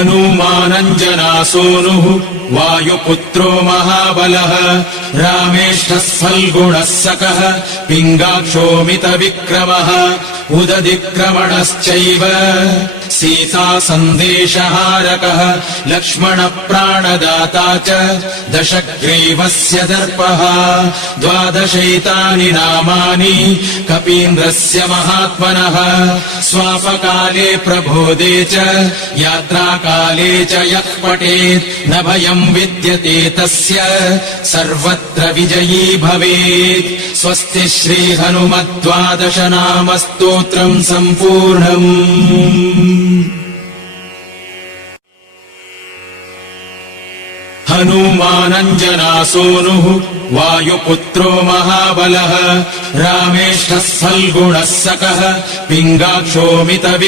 हनूमानञ्जनासूनुः वायुपुत्रो महाबलः रामेष्ठः फल्गुणः सकः पिङ्गाक्षोमितविक्रमः उदधिक्रमणश्चैव सीता सन्देशहारकः लक्ष्मणप्राणदाता च दशग्रीवस्य दर्पः 12 नामानि कपीन्द्रस्य महात्मनः स्वापकाले प्रबोधे च यात्राकाले च यः पठेत् न भयम् विद्यते तस्य सर्वत्र विजयी भवेत्। स्वस्ति श्रीहनुमद्12 नामस्तोत्रम् सम्पूर्णम्। हनूमानञ्जनासूनुः वायुपुत्रो महाबलः रामेष्ठः फल्गुणः सकः पिङ्गाक्षोमितविक्रमः